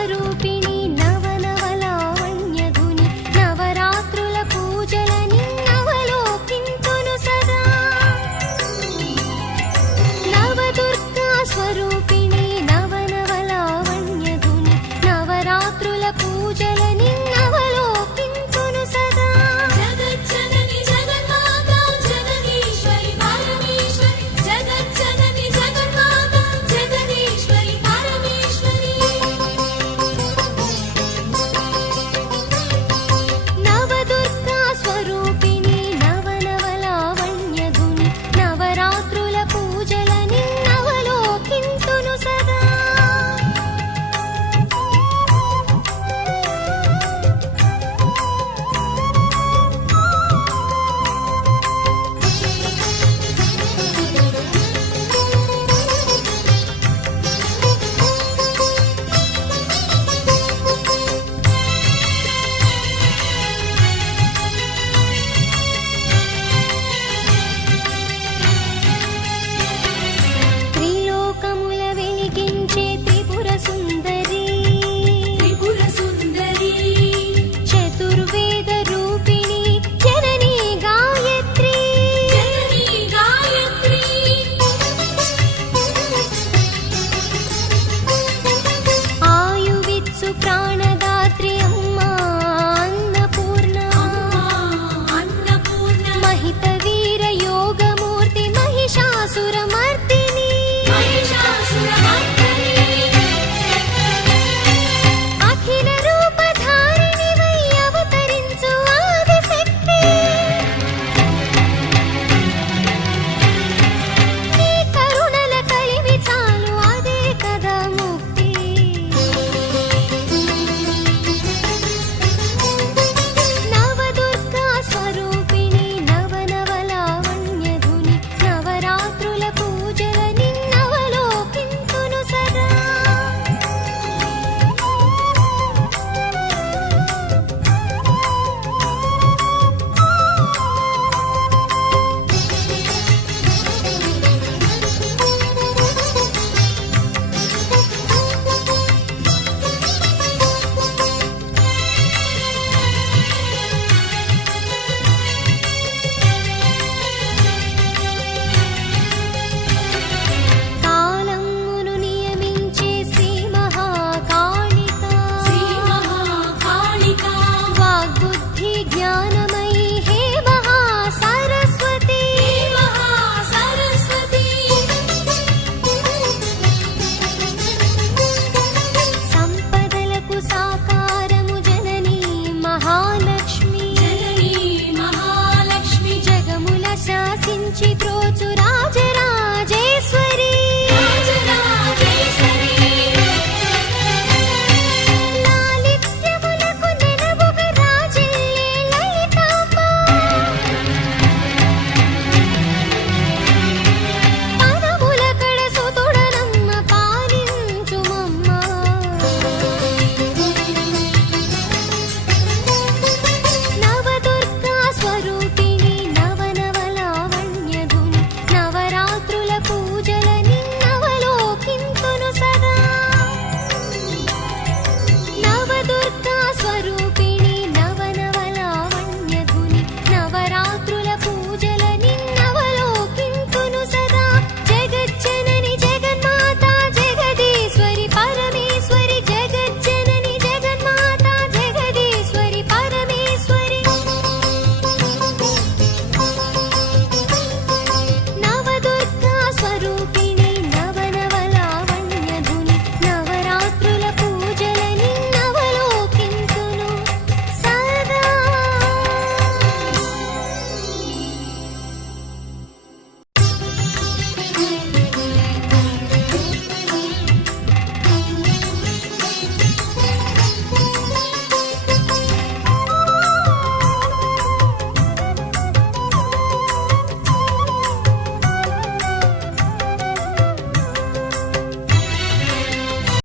स्वरूपी